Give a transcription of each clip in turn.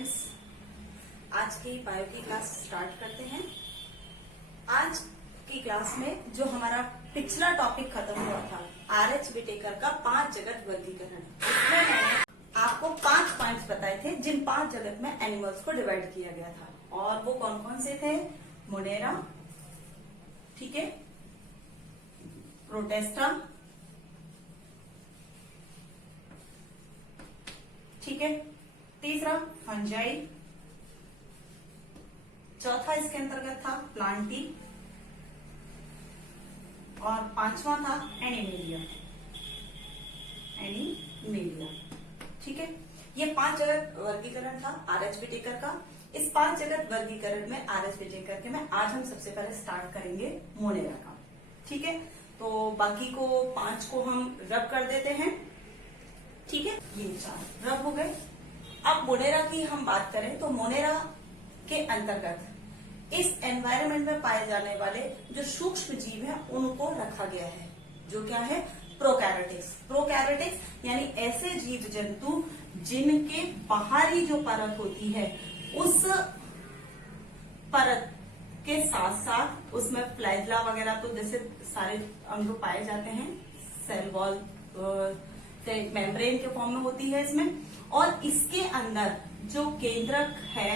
Friends, आज की bio की क्लास स्टार्ट करते हैं। आज की क्लास में जो हमारा पिछला टॉपिक खत्म हुआ था, RH विटेकर का 5 जगत वर्गीकरण, उसमें मैंने आपको 5 पॉइंट्स बताए थे जिन 5 जगत में एनिमल्स को डिवाइड किया गया था। और वो कौन कौन से थे? मोनेरा, ठीक है, प्रोटेस्टा, ठीक है, तीसरा फंजाई, चौथा इसके अंतर्गत था प्लांटी, और पांचवा था एनिमेलिया। ठीक है, ये 5 जगत वर्गीकरण था RH विटेकर का। इस 5 जगत वर्गीकरण में RH विटेकर के में आज हम सबसे पहले स्टार्ट करेंगे मोनेरा का। ठीक है, तो बाकी को 5 को हम रब कर देते हैं। ठीक है, ये 4 रब हो गए। अब मोनेरा की हम बात करें तो मोनेरा के अंतर्गत इस एनवायरनमेंट में पाए जाने वाले जो सूक्ष्म जीव हैं उनको रखा गया है, जो क्या है? प्रोकैरियोटिक्स। प्रोकैरियोटिक्स यानी ऐसे जीव जंतु जिनके बाहरी जो परत होती है उस परत के साथ साथ उसमें फ्लैजला वगैरह तो जैसे सारे अंग पाए जाते हैं, सेल वॉल मेम्ब्रेन के फॉर्म में होती है इसमें, और इसके अंदर जो केंद्रक है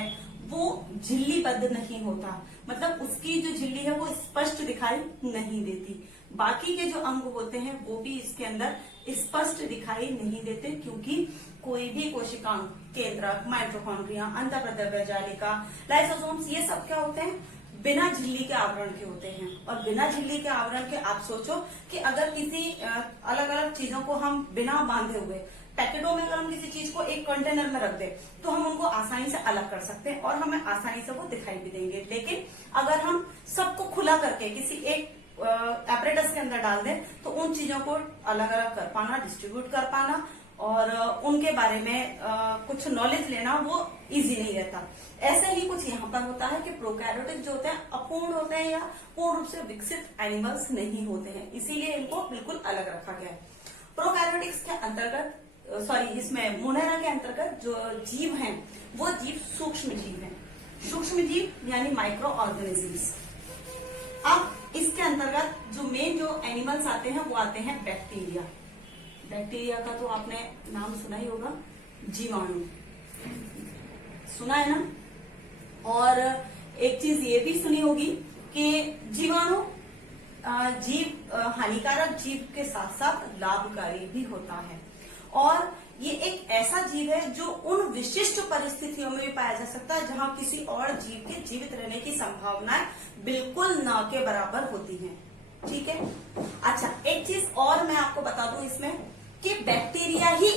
वो झिल्लीबद्ध नहीं होता, मतलब उसकी जो झिल्ली है वो स्पष्ट दिखाई नहीं देती। बाकी के जो अंग होते हैं वो भी इसके अंदर स्पष्ट दिखाई नहीं देते, क्योंकि कोई भी कोशिकांग, केंद्रक, माइटोकॉन्ड्रिया, अंतःप्रद्रव्य जालिका, लाइसोसोम्स, ये सब क्या होते हैं? बिना झिल्ली के आवरण के होते हैं। और बिना झिल्ली के आवरण के आप सोचो कि अगर किसी अलग अलग चीजों को हम बिना बांधे हुए पैकेटों में अगर हम किसी चीज को एक कंटेनर में रख दें तो हम उनको आसानी से अलग कर सकते हैं और हमें आसानी से वो दिखाई भी देंगे। लेकिन अगर हम सबको खुला करके किसी एक एपरेटस के अंदर डाल दें तो उन चीजों को अलग अलग कर पाना, डिस्ट्रीब्यूट कर पाना और उनके बारे में कुछ नॉलेज लेना वो इजी नहीं रहता। ऐसे ही कुछ यहाँ पर होता है कि प्रोकैरियोटिक जो होते हैं अपूर्ण होते हैं या पूर्ण रूप से विकसित एनिमल्स नहीं होते हैं, इसीलिए इनको बिल्कुल अलग रखा गया है। प्रोकैरियोटिक्स के अंतर्गत इसमें मोनेरा के अंतर्गत जो जीव हैं वो जीव सूक्ष्म जीव हैं। सूक्ष्म जीव यानी माइक्रो ऑर्गेनिजम्स। अब इसके अंतर्गत जो मेन जो एनिमल्स आते हैं वो आते हैं बैक्टीरिया। बैक्टीरिया का तो आपने नाम सुना ही होगा, जीवाणु सुना है ना। और एक चीज ये भी सुनी होगी कि जीवाणु जीव हानिकारक जीव के साथ साथ लाभकारी भी होता है, और ये एक ऐसा जीव है जो उन विशिष्ट परिस्थितियों में भी पाया जा सकता है जहां किसी और जीव के जीवित रहने की संभावनाएं बिल्कुल न के बराबर होती हैं। ठीक है, अच्छा एक चीज और मैं आपको बता दूं इसमें कि बैक्टीरिया ही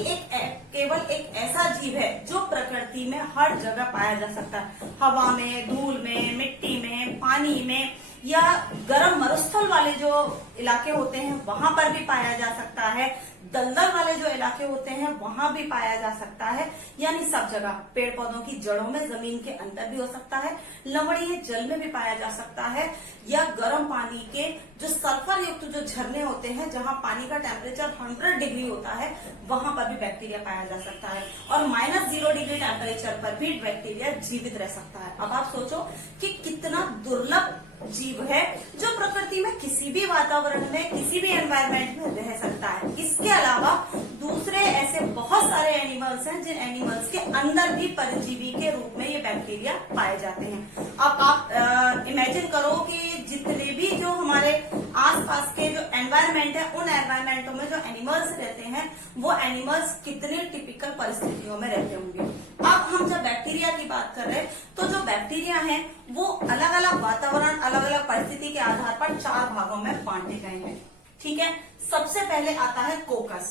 केवल एक ऐसा जीव है जो प्रकृति में हर जगह पाया जा सकता है। हवा में, धूल में, मिट्टी में, पानी में, या गर्म मरुस्थल वाले जो इलाके होते हैं वहां पर भी पाया जा सकता है, दलदल वाले जो इलाके होते हैं वहां भी पाया जा सकता है, यानी सब जगह। पेड़ पौधों की जड़ों में, जमीन के अंदर भी हो सकता है, लवणीय जल में भी पाया जा सकता है, या गर्म पानी के जो सल्फर युक्त जो झरने होते हैं जहां पानी का टेम्परेचर 100 डिग्री होता है वहां पर भी बैक्टीरिया पाया जा सकता है, और -0 डिग्री टेम्परेचर पर भी बैक्टीरिया जीवित रह सकता है। अब आप सोचो कि कितना दुर्लभ जीव है जो प्रकृति में किसी भी वातावरण में, किसी भी एनवायरनमेंट में रह सकता है। इसके अलावा दूसरे ऐसे बहुत सारे एनिमल्स हैं जिन एनिमल्स के अंदर भी परजीवी के रूप में ये बैक्टीरिया पाए जाते हैं। अब आप इमेजिन करो कि जितने भी जो हमारे आसपास के जो एनवायरनमेंट है उन एनवायरनमेंटों में जो एनिमल्स रहते हैं वो एनिमल्स कितने टिपिकल परिस्थितियों में रहते होंगे। अब हम जब बैक्टीरिया की बात कर रहे हैं तो जो बैक्टीरिया हैं वो अलग अलग वातावरण, अलग अलग परिस्थिति के आधार पर 4 भागों में बांटे गए हैं। ठीक है, सबसे पहले आता है कोकस।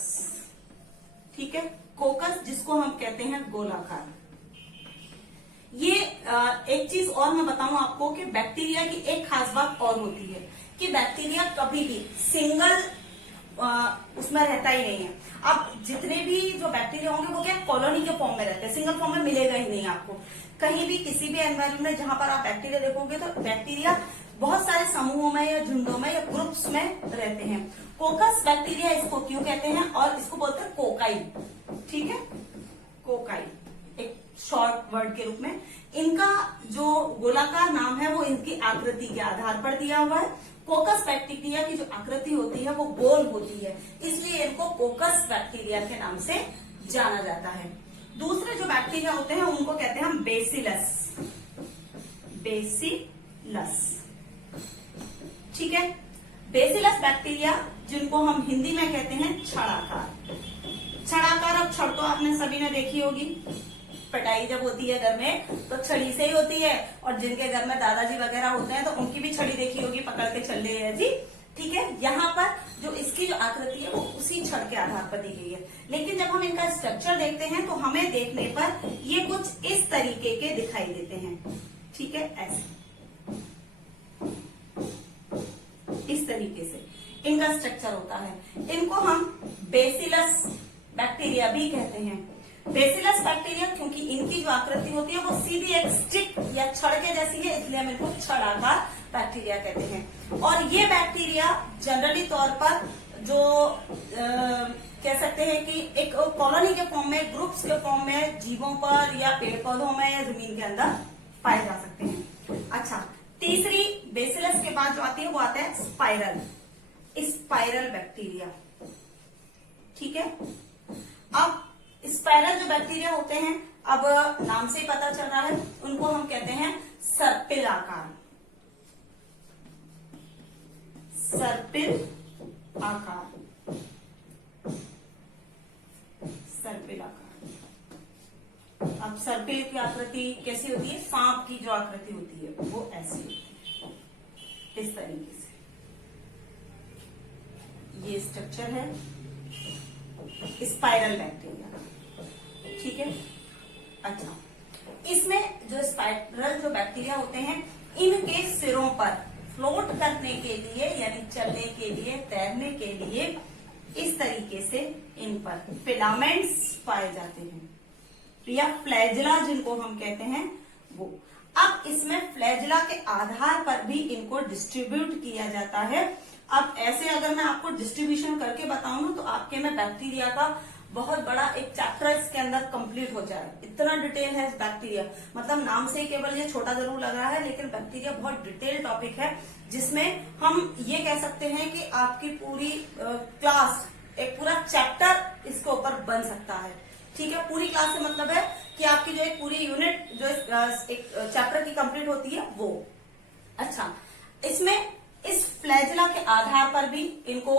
ठीक है, कोकस जिसको हम कहते हैं गोलाकार। ये एक चीज और मैं बताऊं आपको कि बैक्टीरिया की एक खास बात और होती है कि बैक्टीरिया कभी भी सिंगल उसमें रहता ही नहीं है। अब जितने भी जो बैक्टीरिया होंगे वो क्या कॉलोनी के फॉर्म में रहते हैं, सिंगल फॉर्म में मिलेगा ही नहीं आपको कहीं भी। किसी भी एनवायरमेंट में जहां पर आप बैक्टीरिया देखोगे तो बैक्टीरिया बहुत सारे समूहों में या झुंडों में या ग्रुप्स में रहते हैं। कोकस बैक्टीरिया इसको क्यों कहते हैं, और इसको बोलते हैं कोकाई। ठीक है, कोकाई एक शॉर्ट वर्ड के रूप में। इनका जो गोलाकार नाम है वो इनकी आकृति के आधार पर दिया हुआ है। कोकस बैक्टीरिया की जो आकृति होती है वो गोल होती है, इसलिए इनको कोकस बैक्टीरिया के नाम से जाना जाता है। दूसरे जो बैक्टीरिया होते हैं उनको कहते हैं हम बेसिलस। बेसिलस, ठीक है। बेसिलस बैक्टीरिया जिनको हम हिंदी में कहते हैं छड़ाकार। छड़ाकार, अब छड़ तो आपने सभी ने देखी होगी, पिटाई जब होती है घर में तो छड़ी से ही होती है, और जिनके घर में दादाजी वगैरह होते हैं तो उनकी भी छड़ी देखी होगी, पकड़ के चल रही है जी, ठीक है। यहाँ पर जो इसकी जो आकृति है वो उसी छड़ के आधार पर दी गई है, लेकिन जब हम इनका स्ट्रक्चर देखते हैं तो हमें देखने पर ये कुछ इस तरीके के दिखाई देते हैं, ठीक है, ऐसे इस तरीके से इनका स्ट्रक्चर होता है। इनको हम बेसिलस बैक्टीरिया भी कहते हैं। बेसिलस बैक्टीरिया क्योंकि इनकी जो आकृति होती है वो सीधी एक स्टिक या छड़ के जैसी है, इसलिए हम इनको छड़ाकार बैक्टीरिया कहते हैं। और ये बैक्टीरिया जनरली तौर पर जो कह सकते हैं कि एक कॉलोनी के फॉर्म में, ग्रुप्स के फॉर्म में जीवों पर या पेड़ पौधों में या जमीन के अंदर पाए जा सकते हैं। अच्छा, तीसरी बेसिलस के बाद जो आती है वो आता है स्पाइरल। स्पाइरल बैक्टीरिया, ठीक है। अब स्पाइरल जो बैक्टीरिया होते हैं, अब नाम से ही पता चल रहा है, उनको हम कहते हैं सर्पिल आकार। सर्पिल आकार, सर्पिल आकार। अब सर्पिल की आकृति कैसी होती है? सांप की जो आकृति होती है वो ऐसी होती है, इस तरीके से। ये स्ट्रक्चर है स्पाइरल बैक्टीरिया, ठीक है। अच्छा, इसमें जो स्पाइरल जो बैक्टीरिया होते हैं, इनके सिरों पर फ्लोट करने के लिए यानी चलने के लिए, तैरने के लिए इस तरीके से इन पर फिलामेंट्स पाए जाते हैं, या फ्लैजिला जिनको हम कहते हैं वो। अब इसमें फ्लैजिला के आधार पर भी इनको डिस्ट्रीब्यूट किया जाता है। अब ऐसे अगर मैं आपको डिस्ट्रीब्यूशन करके बताऊं ना तो आपके में बैक्टीरिया का बहुत बड़ा एक चैप्टर इसके अंदर कंप्लीट हो जाए, इतना डिटेल है इस बैक्टीरिया। मतलब नाम से केवल ये छोटा जरूर लग रहा है, लेकिन बैक्टीरिया बहुत डिटेल टॉपिक है, जिसमें हम ये कह सकते हैं कि आपकी पूरी क्लास, एक पूरा चैप्टर इसके ऊपर बन सकता है, ठीक है। पूरी क्लास से मतलब है कि आपकी जो एक पूरी यूनिट जो एक चैप्टर की कंप्लीट होती है वो। अच्छा, इसमें इस फ्लैजिला के आधार पर भी इनको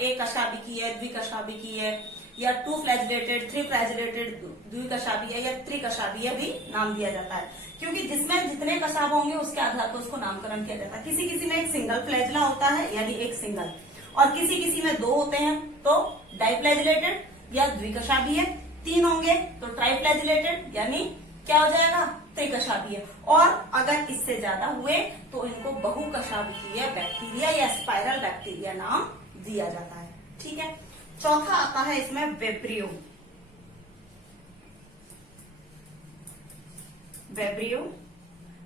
एक कशाभिकी है, द्विकशाभिकी है, या 2 फ्लैजिलेटेड, 3 फ्लैजिलेटेड द्विकशाभी है, या त्रिकशाभी भी नाम दिया जाता है, क्योंकि जिसमें जितने कशाभ होंगे उसके आधार पर उसको नामकरण किया जाता है। किसी किसी में एक सिंगल फ्लैजिला होता है यानी एक सिंगल, और किसी किसी में 2 होते हैं तो डाइफ्लैजिलेटेड या द्विकशाभी है, 3 होंगे तो ट्राइफ्लैजिलेटेड यानी क्या हो जाएगा? त्रिकशाभी है, और अगर इससे ज्यादा हुए तो इनको बहुकशाभिकीय बैक्टीरिया या स्पाइरल बैक्टीरिया नाम दिया जाता है, ठीक है। चौथा आता है इसमें वेब्रियो। वेब्रियो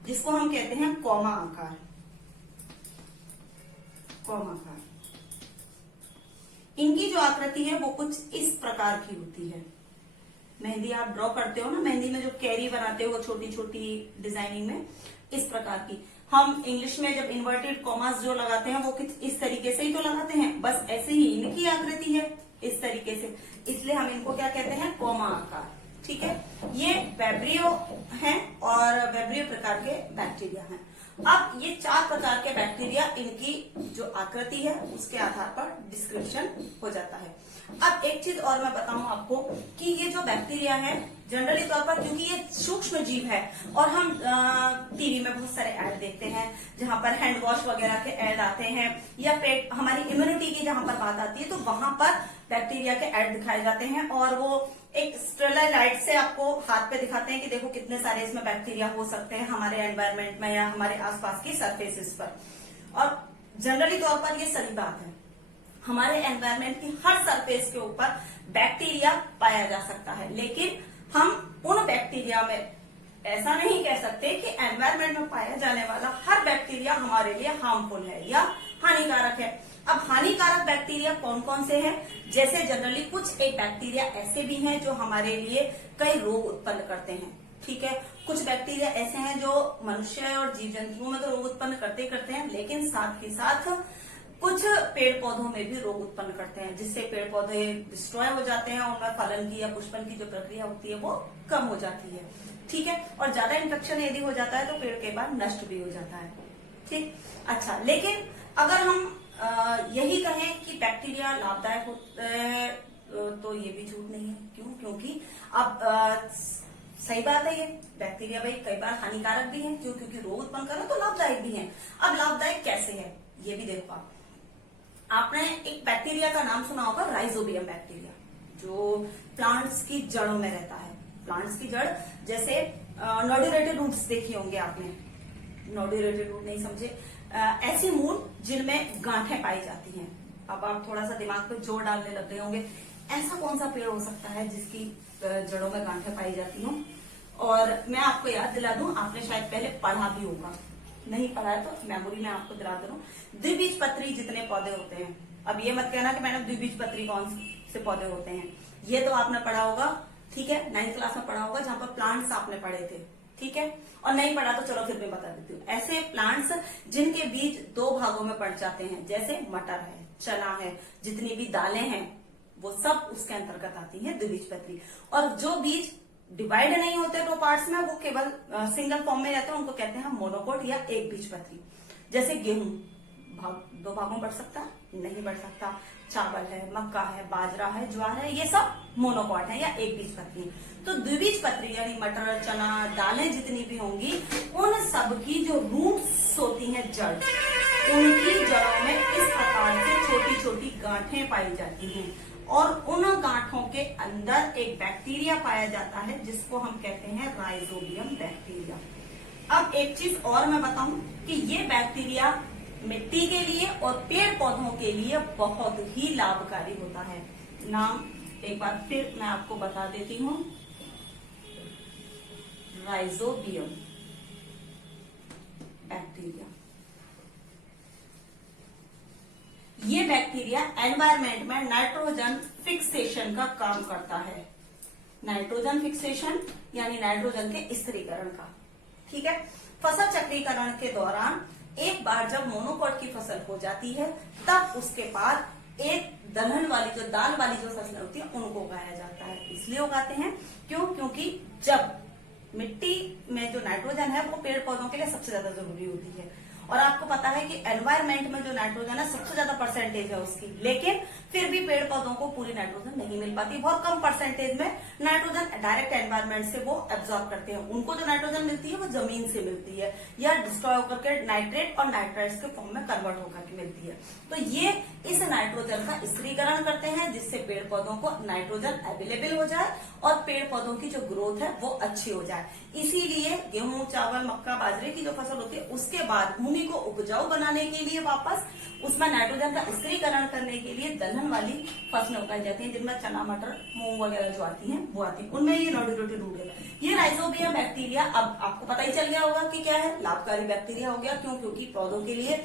जिसको हम कहते हैं कौमा आकार। कौमा आकार, इनकी जो आकृति है वो कुछ इस प्रकार की होती है। मेहंदी आप ड्रॉ करते हो ना, मेहंदी में जो कैरी बनाते हो छोटी छोटी डिजाइनिंग में, इस प्रकार की। हम इंग्लिश में जब इन्वर्टेड कॉमास जो लगाते हैं वो इस तरीके से ही तो लगाते हैं, बस ऐसे ही इनकी आकृति है इस तरीके से, इसलिए हम इनको क्या कहते हैं? कौमा आकार, ठीक है। ये वेब्रियो हैं और वेब्रियो प्रकार के बैक्टीरिया हैं। अब ये 4 प्रकार के बैक्टीरिया, इनकी जो आकृति है उसके आधार पर डिस्क्रिप्शन हो जाता है। अब एक चीज और मैं बताऊं आपको कि ये जो बैक्टीरिया है जनरली तौर पर, क्योंकि ये सूक्ष्म जीव है और हम टीवी में बहुत सारे ऐड देखते हैं जहां पर हैंड वॉश वगैरह के ऐड आते हैं, या पेट हमारी इम्यूनिटी की जहां पर बात आती है तो वहां पर बैक्टीरिया के ऐड दिखाए जाते हैं, और वो एक स्टेरलाइट लाइट से आपको हाथ पे दिखाते हैं कि देखो कितने सारे इसमें बैक्टीरिया हो सकते हैं हमारे एनवायरमेंट में या हमारे आसपास की सरफेसेस पर। और जनरली तौर पर ये सही बात है, हमारे एनवायरमेंट की हर सरफेस के ऊपर बैक्टीरिया पाया जा सकता है, लेकिन हम उन बैक्टीरिया में ऐसा नहीं कह सकते कि एनवायरमेंट में पाया जाने वाला हर बैक्टीरिया हमारे लिए हार्मफुल है या हानिकारक है। अब हानिकारक बैक्टीरिया कौन कौन से हैं? जैसे जनरली कुछ एक बैक्टीरिया ऐसे भी हैं जो हमारे लिए कई रोग उत्पन्न करते हैं, ठीक है। कुछ बैक्टीरिया ऐसे हैं जो मनुष्य और जीव जंतुओं में तो रोग उत्पन्न करते ही करते हैं, लेकिन साथ ही साथ कुछ पेड़ पौधों में भी रोग उत्पन्न करते हैं, जिससे पेड़ पौधे डिस्ट्रॉय हो जाते हैं, उनमें फलन की या पुष्पन की जो प्रक्रिया होती है वो कम हो जाती है, ठीक है। और ज्यादा इन्फेक्शन यदि हो जाता है तो पेड़ के बाद नष्ट भी हो जाता है, ठीक। अच्छा, लेकिन अगर हम यही कहें कि बैक्टीरिया लाभदायक होते हैं तो ये भी झूठ नहीं है। क्यों? क्योंकि अब सही बात है, ये बैक्टीरिया भाई कई बार हानिकारक भी है। क्यों? क्योंकि रोग उत्पन्न कर रहे तो लाभदायक भी है। अब लाभदायक कैसे है ये भी देखो आप। आपने एक बैक्टीरिया का नाम सुना होगा, राइजोबियम बैक्टीरिया, जो प्लांट्स की जड़ों में रहता है। प्लांट्स की जड़, जैसे नोड्यूलेटेड रूट्स देखी होंगे आपने, नोड्यूलेटेड रूट नहीं समझे, ऐसी मूल जिनमें गांठें पाई जाती हैं। अब आप थोड़ा सा दिमाग पे जोर डालने लग गए होंगे, ऐसा कौन सा पेड़ हो सकता है जिसकी जड़ों में गांठें पाई जाती हों? और मैं आपको याद दिला दूं, आपने शायद पहले पढ़ा भी होगा, नहीं पढ़ा है तो मेमोरी में आपको दिला दे रहा हूं। द्विबीजपत्री जितने पौधे होते हैं, अब ये मत कहना कि मैंने द्विबीजपत्री कौन से पौधे होते हैं, ये तो आपने पढ़ा होगा, ठीक है, 9th क्लास में पढ़ा होगा, जहां पर प्लांट्स आपने पढ़े थे, ठीक है। और नहीं पढ़ा तो चलो फिर मैं बता देती हूँ। ऐसे प्लांट्स जिनके बीज 2 भागों में पड़ जाते हैं, जैसे मटर है, चना है, जितनी भी दालें हैं वो सब उसके अंतर्गत आती हैं द्विबीजपत्री। और जो बीज डिवाइड नहीं होते 2 पार्ट्स में, वो केवल सिंगल फॉर्म में रहते हैं, उनको कहते हैं मोनोकोट या एक बीजपत्री। जैसे गेहूं 2 भागों में बढ़ सकता है? नहीं बढ़ सकता। चावल है, मक्का है, बाजरा है, ज्वार है, ये सब मोनोकोट है या एक बीजपत्री। तो द्विबीजपत्री यानी मटर, चना, दालें जितनी भी होंगी, उन सब की जो रूट्स होती हैं, जड़, उनकी जड़ों में इस प्रकार से छोटी छोटी गांठें पाई जाती हैं। और उन गांठों के अंदर एक बैक्टीरिया पाया जाता है जिसको हम कहते हैं राइजोबियम बैक्टीरिया। अब एक चीज और मैं बताऊं कि ये बैक्टीरिया मिट्टी के लिए और पेड़ पौधों के लिए बहुत ही लाभकारी होता है। नाम एक बार फिर मैं आपको बता देती हूं, राइजोबियम बैक्टीरिया। ये बैक्टीरिया एनवायरमेंट में नाइट्रोजन फिक्सेशन का काम करता है। नाइट्रोजन फिक्सेशन यानी नाइट्रोजन के स्थिरीकरण का, ठीक है। फसल चक्रीकरण के दौरान एक बार जब मोनोकोट की फसल हो जाती है, तब उसके बाद एक दलहन वाली जो दाल वाली जो फसलें होती है उनको उगाया जाता है। इसलिए उगाते हैं क्यों? क्योंकि जब मिट्टी में जो नाइट्रोजन है वो पेड़ पौधों के लिए सबसे ज्यादा जरूरी होती है। और आपको पता है कि एनवायरमेंट में जो नाइट्रोजन है सबसे ज्यादा परसेंटेज है उसकी, लेकिन फिर भी पेड़ पौधों को पूरी नाइट्रोजन नहीं मिल पाती। बहुत कम परसेंटेज में नाइट्रोजन डायरेक्ट एनवायरमेंट से वो एब्जॉर्ब करते हैं। उनको जो नाइट्रोजन मिलती है वो जमीन से मिलती है या डिस्ट्रॉय होकर के नाइट्रेट और नाइट्राइट्स के फॉर्म में कन्वर्ट होकर के मिलती है। तो ये इस नाइट्रोजन का स्थिरीकरण करते हैं जिससे पेड़ पौधों को नाइट्रोजन अवेलेबल हो जाए और पेड़ पौधों की जो ग्रोथ है वो अच्छी हो जाए। इसीलिए गेहूं, चावल, मक्का, बाजरे की जो फसल होती है उसके बाद भूमि को उपजाऊ बनाने के लिए वापस उसमें नाइट्रोजन का स्थिरीकरण करने के लिए दलहन वाली फसलें उगाई जाती हैं, जिनमें चना, मटर, मूंग वगैरह जो आती हैं वो आती है। उनमें ये नोड्यूलेटेड रूट है। ये राइजोबियम बैक्टीरिया, अब आपको पता ही चल गया होगा कि क्या है, लाभकारी बैक्टीरिया हो गया। क्यों? क्योंकि पौधों के लिए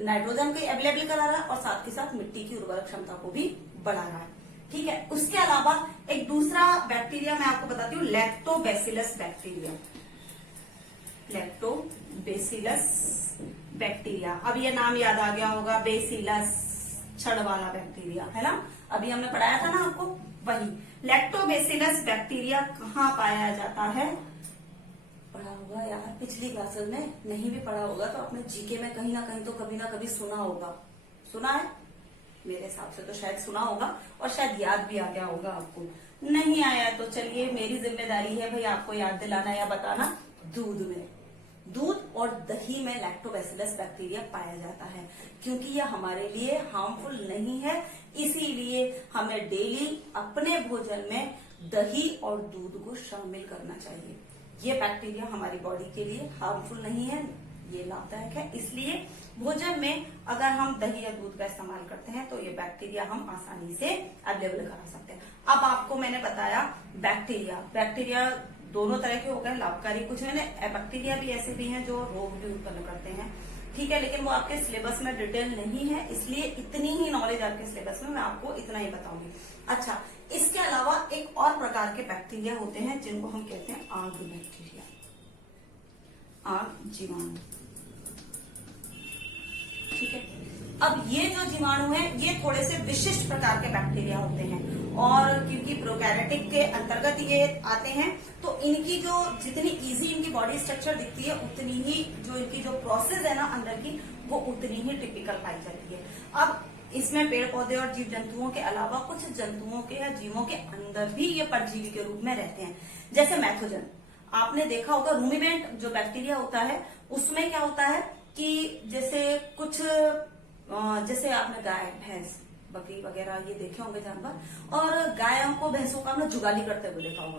नाइट्रोजन को अवेलेबल करा रहा है और साथ ही साथ मिट्टी की उर्वरक क्षमता को भी बढ़ा रहा है, ठीक है। उसके अलावा एक दूसरा बैक्टीरिया मैं आपको बताती हूँ, लैक्टोबैसिलस बैक्टीरिया। लैक्टोबैसिलस बैक्टीरिया, अब ये नाम याद आ गया होगा, बेसिलस, छड़ वाला बैक्टीरिया, है ना। अभी हमने पढ़ाया था ना आपको, वही लैक्टोबैसिलस बैक्टीरिया कहाँ पाया जाता है? पढ़ा होगा यार पिछली क्लासेस में, नहीं भी पढ़ा होगा तो अपने जीके में कहीं ना कहीं तो कभी ना कभी सुना होगा। सुना है? मेरे हिसाब से तो शायद सुना होगा और शायद याद भी आ गया होगा आपको। नहीं आया तो चलिए मेरी जिम्मेदारी है भाई आपको याद दिलाना या बताना। दूध और दही में लैक्टोबैसिलस बैक्टीरिया पाया जाता है। क्योंकि यह हमारे लिए हार्मफुल नहीं है, इसीलिए हमें डेली अपने भोजन में दही और दूध को शामिल करना चाहिए। ये बैक्टीरिया हमारी बॉडी के लिए हार्मफुल नहीं है, ये लाभदायक है। इसलिए भोजन में अगर हम दही या दूध का इस्तेमाल करते हैं तो ये बैक्टीरिया हम आसानी से अवेलेबल करा सकते हैं। अब आपको मैंने बताया बैक्टीरिया दोनों तरह के हो गए, लाभकारी कुछ है, बैक्टीरिया भी ऐसे भी हैं जो रोग भी उत्पन्न करते हैं, ठीक है। लेकिन वो आपके सिलेबस में डिटेल नहीं है, इसलिए इतनी ही नॉलेज आपके सिलेबस में, मैं आपको इतना ही बताऊंगी। अच्छा, इसके अलावा एक और प्रकार के बैक्टीरिया होते हैं जिनको हम कहते हैं आग बैक्टीरिया, आग जीवाणु। ठीक है, अब ये जो जीवाणु है ये थोड़े से विशिष्ट प्रकार के बैक्टीरिया होते हैं और क्योंकि प्रोकैरियोटिक के अंतर्गत ये आते हैं तो इनकी जो जितनी इजी इनकी बॉडी स्ट्रक्चर दिखती है उतनी ही जो इनकी जो प्रोसेस है ना अंदर की वो उतनी ही टिपिकल पाई जाती है। अब इसमें पेड़ पौधे और जीव जंतुओं के अलावा कुछ जंतुओं के या जीवों के अंदर भी ये परजीवी के रूप में रहते हैं, जैसे मैथोजन। आपने देखा होगा रूमिनेंट जो बैक्टीरिया होता है उसमें क्या होता है कि जैसे कुछ जैसे आपने गाय भैंस बकरी वगैरह ये देखे होंगे जानवर, और गायों को भैंसों का आपने जुगाली करते हुए देखा होगा।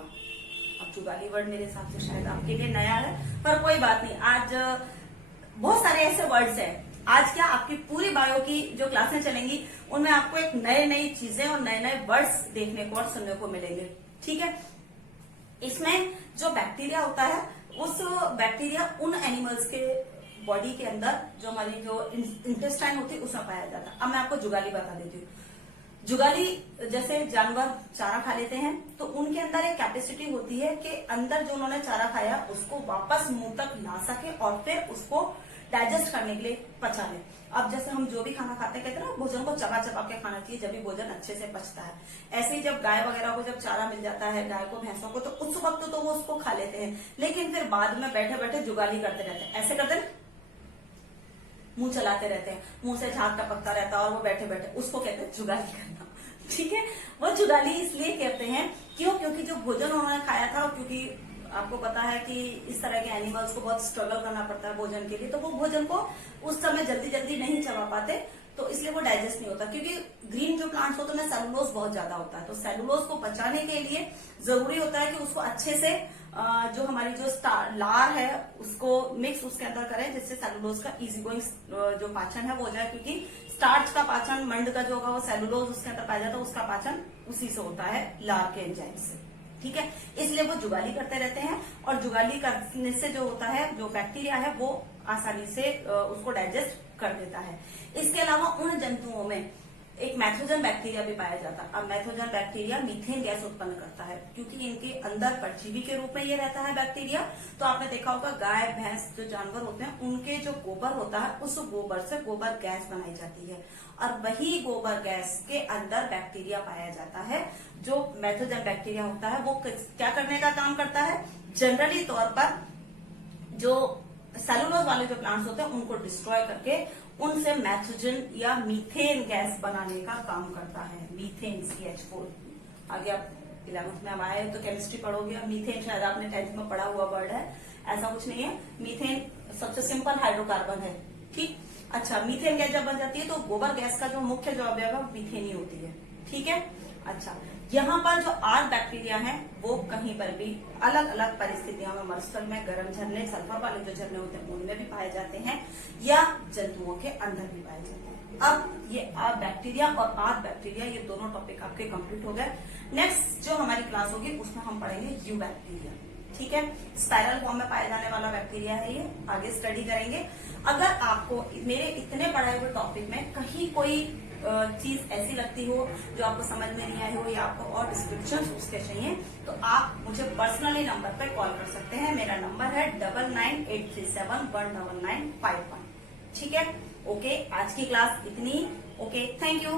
अब जुगाली वर्ड मेरे हिसाब से शायद आपके लिए नया है, पर कोई बात नहीं, आज बहुत सारे ऐसे वर्ड्स हैं। आज क्या आपकी पूरी बायो की जो क्लासें चलेंगी उनमें आपको एक नई नई चीजें और नए नए वर्ड्स देखने को और सुनने को मिलेंगे। ठीक है, इसमें जो बैक्टीरिया होता है उस बैक्टीरिया उन एनिमल्स के बॉडी के अंदर जो हमारी जो इंटेस्टाइन होती है उसमें पाया जाता है। अब मैं आपको जुगाली बता देती हूँ। जुगाली जैसे जानवर चारा खा लेते हैं तो उनके अंदर एक कैपेसिटी होती है कि अंदर जो उन्होंने चारा खाया उसको वापस मुंह तक ला सके और फिर उसको डाइजेस्ट करने के लिए पचा ले। अब जैसे हम जो भी खाना खाते हैं कहते हैं ना भोजन को चबा चबा के खाना चाहिए जब भी भोजन अच्छे से पचता है। ऐसे ही जब गाय वगैरह को जब चारा मिल जाता है गाय को भैंसों को तो उस वक्त तो वो उसको खा लेते हैं, लेकिन फिर बाद में बैठे बैठे जुगाली करते रहते हैं। ऐसे करते हैं, मुंह चलाते रहते हैं, मुंह से झाग टपकता रहता है और वो बैठे बैठे, उसको कहते हैं जुगाली करना। ठीक है, वो जुगाली इसलिए कहते हैं क्योंकि जो भोजन उन्होंने खाया था, क्योंकि आपको पता है कि इस तरह के एनिमल्स को बहुत स्ट्रगल करना पड़ता है भोजन के लिए, तो वो भोजन को उस समय जल्दी जल्दी नहीं चबा पाते, तो इसलिए वो डाइजेस्ट नहीं होता। क्योंकि ग्रीन जो प्लांट्स होते हैं उनमें सेलुलोज बहुत ज्यादा होता है, तो सेलुलोज को बचाने के लिए जरूरी होता है कि उसको अच्छे से जो हमारी जो लार है उसको मिक्स उसके अंदर करें, जिससे सेलुलोज का इजी गोइंग जो पाचन है वो हो जाए। क्योंकि स्टार्च का पाचन मंड का जो होगा वो सेलुलोज उसके अंदर पाया जाता है, उसका पाचन उसी से होता है लार के एंजाइम से। ठीक है, इसलिए वो जुगाली करते रहते हैं और जुगाली करने से जो होता है जो बैक्टीरिया है वो आसानी से उसको डाइजेस्ट कर देता है। इसके अलावा उन जंतुओं में एक मैथोजन बैक्टीरिया भी पाया जाता है। अब मैथोजन बैक्टीरिया मीथेन गैस उत्पन्न करता है क्योंकि इनके अंदर परजीवी के रूप में ये रहता है बैक्टीरिया। तो आपने देखा होगा गाय भैंस जो जानवर होते हैं उनके जो गोबर होता है उस गोबर से गोबर गैस बनाई जाती है और वही गोबर गैस के अंदर बैक्टीरिया पाया जाता है। जो मैथोजन बैक्टीरिया होता है वो क्या करने का काम करता है, जनरली तौर पर जो सेलुलोज वाले जो प्लांट्स होते हैं उनको डिस्ट्रॉय करके उनसे मैथोजन या मीथेन गैस बनाने का काम करता है। मीथेन CH4, आगे आप 11th में आए तो केमिस्ट्री पढ़ोगे। अब मीथेन शायद आपने 10th में पढ़ा हुआ वर्ड है, ऐसा कुछ नहीं है। मीथेन सबसे सिंपल हाइड्रोकार्बन है। ठीक, अच्छा, मीथेन गैस जब बन जाती है तो गोबर गैस का जो मुख्य जो अवयव है मीथेन ही होती है। ठीक है, अच्छा, यहाँ पर जो आर्क बैक्टीरिया है वो कहीं पर भी अलग अलग परिस्थितियों में मरुस्थल में गर्म झरने सल्फर वाले जो झरने होते हैं उनमें भी पाए जाते हैं या जंतुओं के अंदर भी पाए जाते हैं। अब ये आर्क बैक्टीरिया और आर्क बैक्टीरिया ये दोनों टॉपिक आपके कंप्लीट हो गए। नेक्स्ट जो हमारी क्लास होगी उसमें हम पढ़ेंगे यू बैक्टीरिया। ठीक है, स्पाइरल फॉर्म में पाया जाने वाला बैक्टीरिया है, ये आगे स्टडी करेंगे। अगर आपको मेरे इतने पढ़ाए हुए टॉपिक में कहीं कोई चीज ऐसी लगती हो जो आपको समझ में नहीं आई हो या आपको और डिस्क्रिप्शन उसके चाहिए तो आप मुझे पर्सनली नंबर पे कॉल कर सकते हैं। मेरा नंबर है 9983719951। ठीक है, ओके, आज की क्लास इतनी। Okay, thank you.